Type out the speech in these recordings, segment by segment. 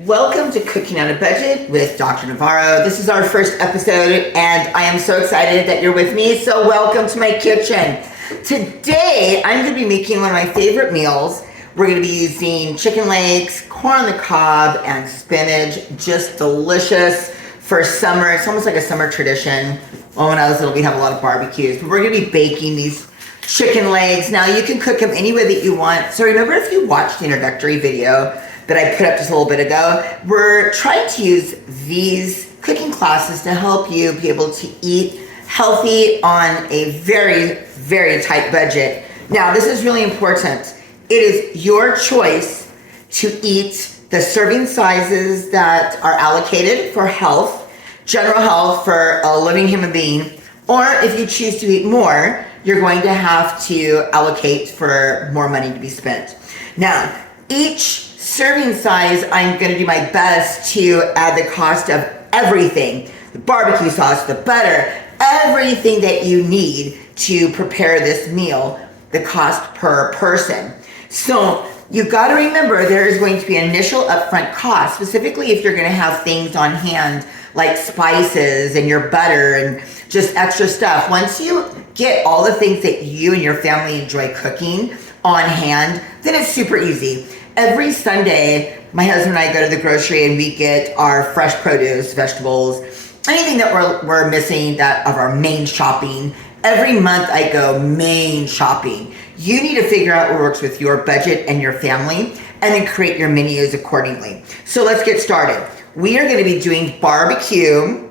Welcome to Cooking on a Budget with Dr. Navarro. This is our first episode, and I am so excited that you're with me. So welcome to my kitchen. Today, I'm going to be making one of my favorite meals. We're going to be using chicken legs, corn on the cob, and spinach. Just delicious for summer. It's almost like a summer tradition. Well, when I was little, we have a lot of barbecues. But we're going to be baking these chicken legs. Now, you can cook them any way that you want. So remember, if you watched the introductory video that I put up just a little bit ago, we're trying to use these cooking classes to help you be able to eat healthy on a very, very tight budget. Now, this is really important. It is your choice to eat the serving sizes that are allocated for health, general health for a living human being, or if you choose to eat more, you're going to have to allocate for more money to be spent. Now, each serving size, I'm going to do my best to add the cost of everything, the barbecue sauce, the butter, everything that you need to prepare this meal, the cost per person. So you got to remember there is going to be an initial upfront cost, specifically if you're going to have things on hand like spices and your butter and just extra stuff. Once you get all the things that you and your family enjoy cooking on hand, then it's super easy. Every Sunday, my husband and I go to the grocery and we get our fresh produce, vegetables, anything that we're missing that of our main shopping. Every month I go main shopping. You need to figure out what works with your budget and your family and then create your menus accordingly. So let's get started. We are going to be doing barbecue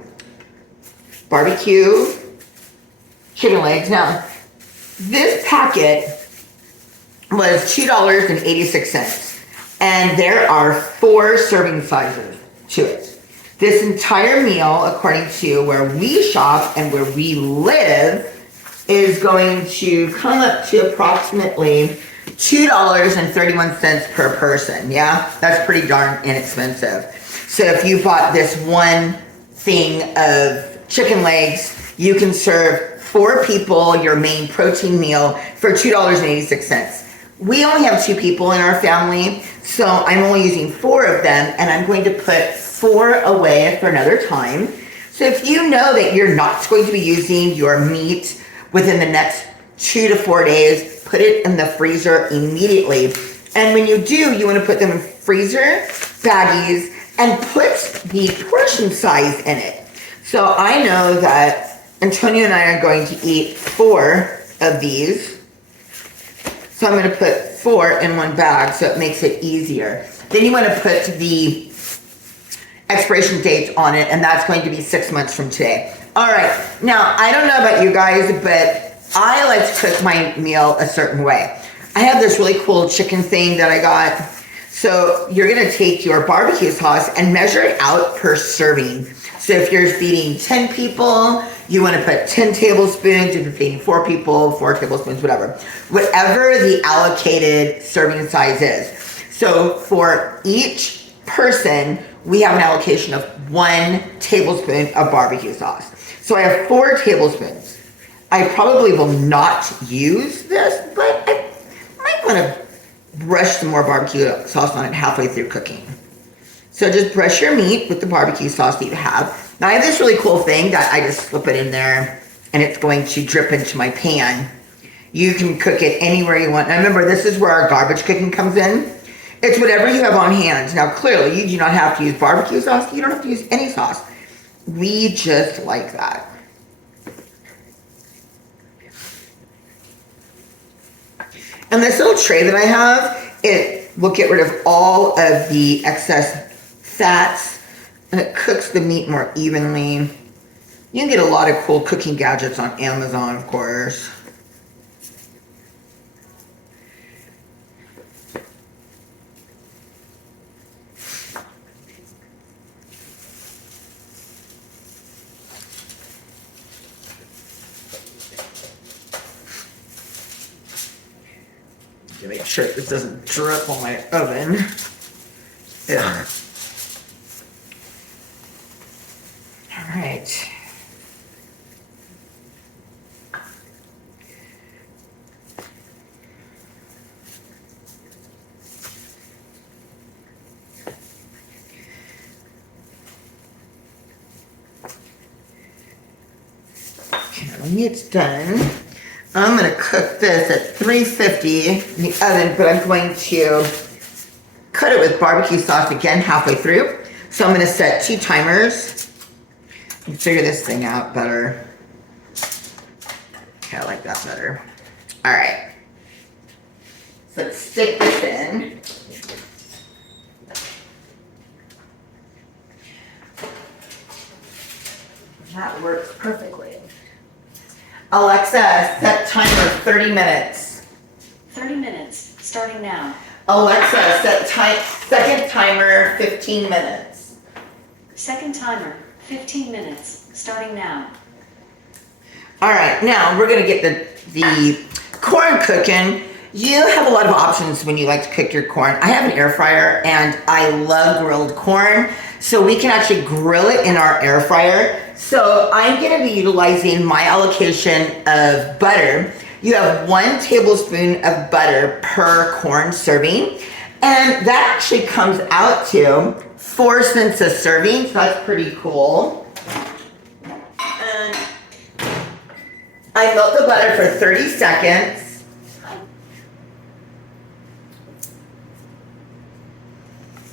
chicken legs. Now, this packet was $2.86. And there are 4 serving sizes to it. This entire meal, according to where we shop and where we live, is going to come up to approximately $2.31 per person. Yeah, that's pretty darn inexpensive. So if you bought this one thing of chicken legs, you can serve 4 people your main protein meal for $2.86. We only have 2 people in our family, so I'm only using 4 of them, and I'm going to put 4 away for another time. So if you know that you're not going to be using your meat within the next 2 to 4 days, put it in the freezer immediately. And when you do, you want to put them in freezer baggies and put the portion size in it. So I know that Antonio and I are going to eat 4 of these. So I'm going to put 4 in one bag so it makes it easier. Then you want to put the expiration date on it, and that's going to be 6 months from today. All right. Now, I don't know about you guys, but I like to cook my meal a certain way. I have this really cool chicken thing that I got. So you're going to take your barbecue sauce and measure it out per serving. So if you're feeding 10 people, you want to put 10 tablespoons. If you're feeding 4 people, 4 tablespoons, whatever. Whatever the allocated serving size is. So for each person, we have an allocation of 1 tablespoon of barbecue sauce. So I have 4 tablespoons. I probably will not use this, but I might want to brush some more barbecue sauce on it halfway through cooking. So just brush your meat with the barbecue sauce that you have. Now I have this really cool thing that I just slip it in there and it's going to drip into my pan. You can cook it anywhere you want. Now remember, this is where our garbage cooking comes in. It's whatever you have on hand. Now clearly you do not have to use barbecue sauce. You don't have to use any sauce. We just like that. And this little tray that I have, it will get rid of all of the excess fats, and it cooks the meat more evenly. You can get a lot of cool cooking gadgets on Amazon, of course. To make sure this doesn't drip on my oven. Yeah. All right. It's done. I'm going to cook this at 350 in the oven, but I'm going to cut it with barbecue sauce again halfway through. So I'm going to set 2 timers and figure this thing out better. Okay, I like that better. All right. So let's stick this in. That works perfectly. Alexa, set timer 30 minutes. 30 minutes, starting now. Alexa, set second timer 15 minutes. Second timer, 15 minutes, starting now. All right, now we're gonna get the corn cooking. You have a lot of options when you like to cook your corn. I have an air fryer and I love grilled corn. So we can actually grill it in our air fryer. So I'm gonna be utilizing my allocation of butter. You have 1 tablespoon of butter per corn serving. And that actually comes out to 4 cents a serving, so that's pretty cool. And I melt the butter for 30 seconds.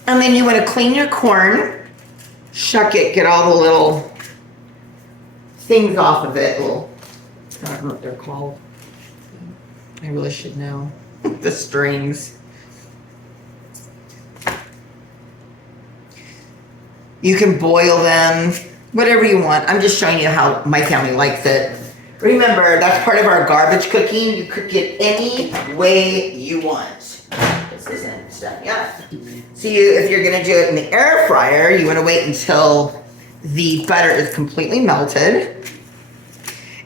And then you want to clean your corn, shuck it, get all the little things off of it. Little, I don't know what they're called. I really should know. The strings. You can boil them, whatever you want. I'm just showing you how my family likes it. Remember, that's part of our garbage cooking. You cook it any way you want. This isn't done yet. So if you're gonna do it in the air fryer, you wanna wait until the butter is completely melted.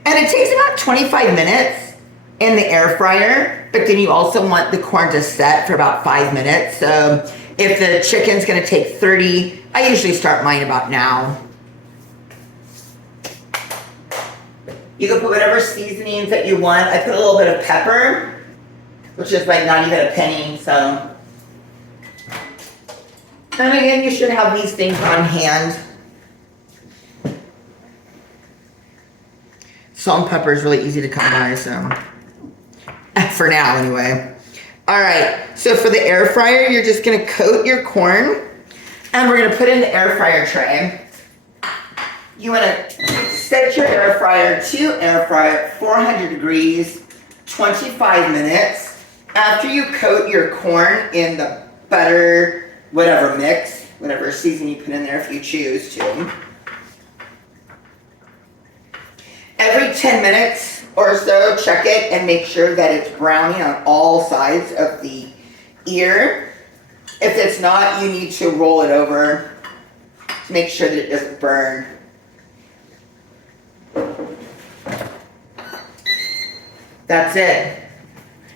And it takes about 25 minutes in the air fryer, but then you also want the corn to set for about 5 minutes. So if the chicken's gonna take 30, I usually start mine about now. You can put whatever seasonings that you want. I put a little bit of pepper, which is like not even a penny, so. And again, you should have these things on hand. Salt and pepper is really easy to come by, so. For now, anyway. All right, so for the air fryer, you're just gonna coat your corn, and we're gonna put in the air fryer tray. You wanna set your air fryer to air fryer at 400 degrees, 25 minutes. After you coat your corn in the butter, whatever mix, whatever season you put in there if you choose to. Every 10 minutes or so, check it and make sure that it's browning on all sides of the ear. If it's not, you need to roll it over to make sure that it doesn't burn. That's it.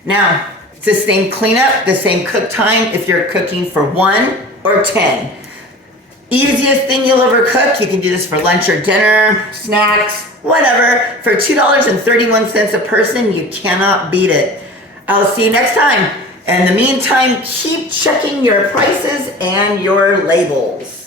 Now, it's the same cleanup, the same cook time if you're cooking for 1 or 10. Easiest thing you'll ever cook. You can do this for lunch or dinner, snacks, whatever. For $2.31 a person, you cannot beat it. I'll see you next time. In the meantime, keep checking your prices and your labels.